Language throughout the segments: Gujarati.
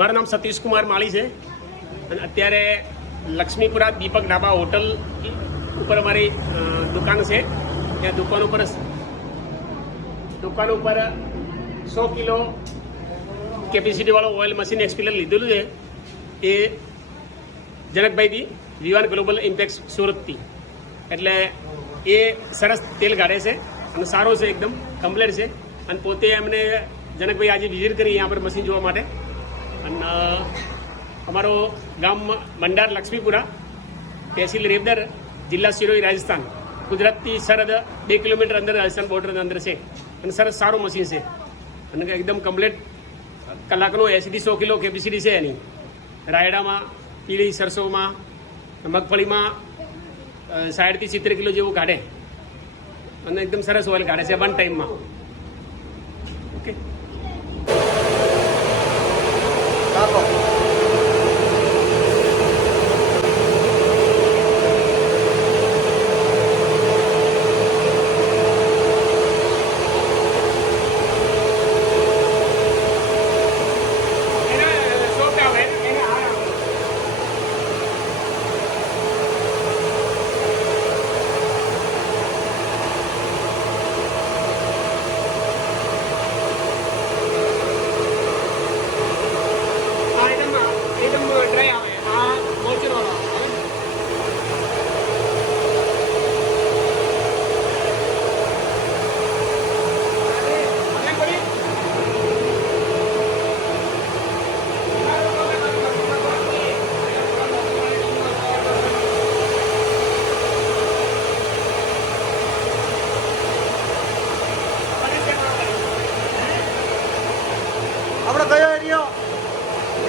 મારું નામ સતીશ કુમાર માળી છે અને અત્યારે લક્ષ્મીપુરા દીપક ઢાબા હોટલ ઉપર અમારી દુકાન છે. ત્યાં દુકાન ઉપર 100 કિલો કેપેસિટીવાળો ઓઇલ મશીન એક્સપીલર લીધેલું છે. એ જનકભાઈથી વિવાન ગ્લોબલ ઇમ્પેક્ટ સુરતથી. એટલે એ સરસ તેલ કાઢે છે અને સારો છે, એકદમ કમ્પ્લેટ છે. અને પોતે એમને જનકભાઈ આજે વિઝિટ કરી અહીંયા પર મશીન જોવા માટે. અને અમારો ગામ મંડાર લક્ષ્મીપુરા, તહેસીલ રેવદર, જિલ્લા સિરોહી, રાજસ્થાન. ગુજરાતથી સરહદ 2 કિલોમીટર અંદર રાજસ્થાન બોર્ડર અંદર છે. અને સરસ સારું મશીન છે અને એકદમ કમ્પ્લેટ કલાકનો 80-100 કિલો કેપેસિટી છે એની. રાયડામાં, પીળી સરસોમાં, મગફળીમાં 60-70 કિલો જેવું કાઢે અને એકદમ સરસ ઓઇલ કાઢે છે 1 ટાઈમમાં. ઓકે. આપણે કયો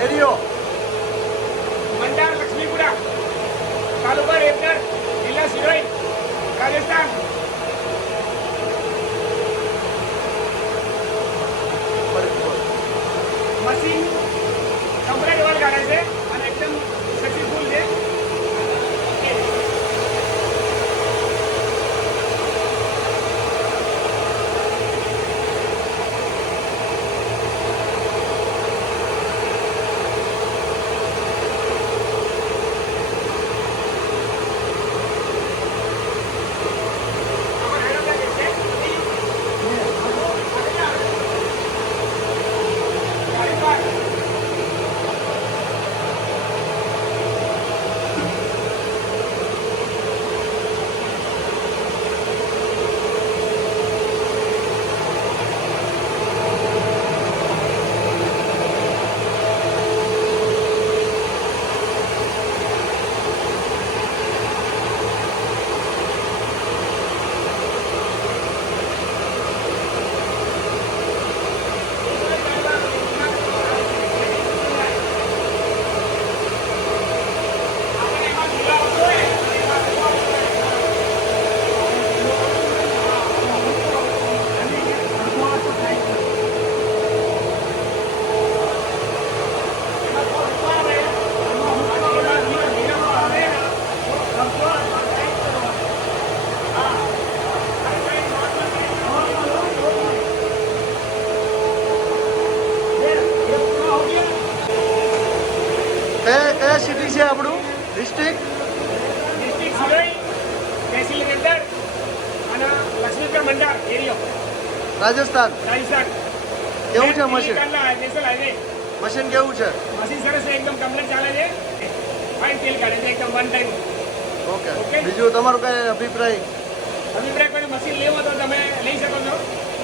એરિયો મંડાર લક્ષ્મીપુરા, તાલુકા રેવદર, જિલ્લા Sirohi, Rajasthan. Machine complete oil કાઢે છે અને એકદમ સક્સેસફુલ છે. કયા સિટી છે આપણું ડિસ્ટ્રિક્ટ સિરોહી, તહેસીલ રેવદર અને લક્ષ્મીપુરા મંડાર એરિયો, રાજસ્થાન. કેવું છે મશીન? National highway. મશીન કેવું છે? મશીન સરસ છે, એકદમ કમ્પ્લીટ ચાલે છે. ફાઇન તેલ કાઢે છે એકદમ 1 ટાઈમ. ઓકે. ઓકે. બીજું તમારું કઈ અભિપ્રાય? કોઈ મશીન લેવો તો તમે લઈ શકો છો.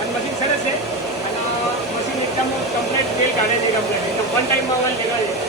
અને મશીન સરસ છે અને મશીન એકદમ કમ્પ્લીટ તેલ કાઢે છે, કમ્પ્લીટ એકદમ 1 ટાઈમમાં ઓઇલ નીકળે છે.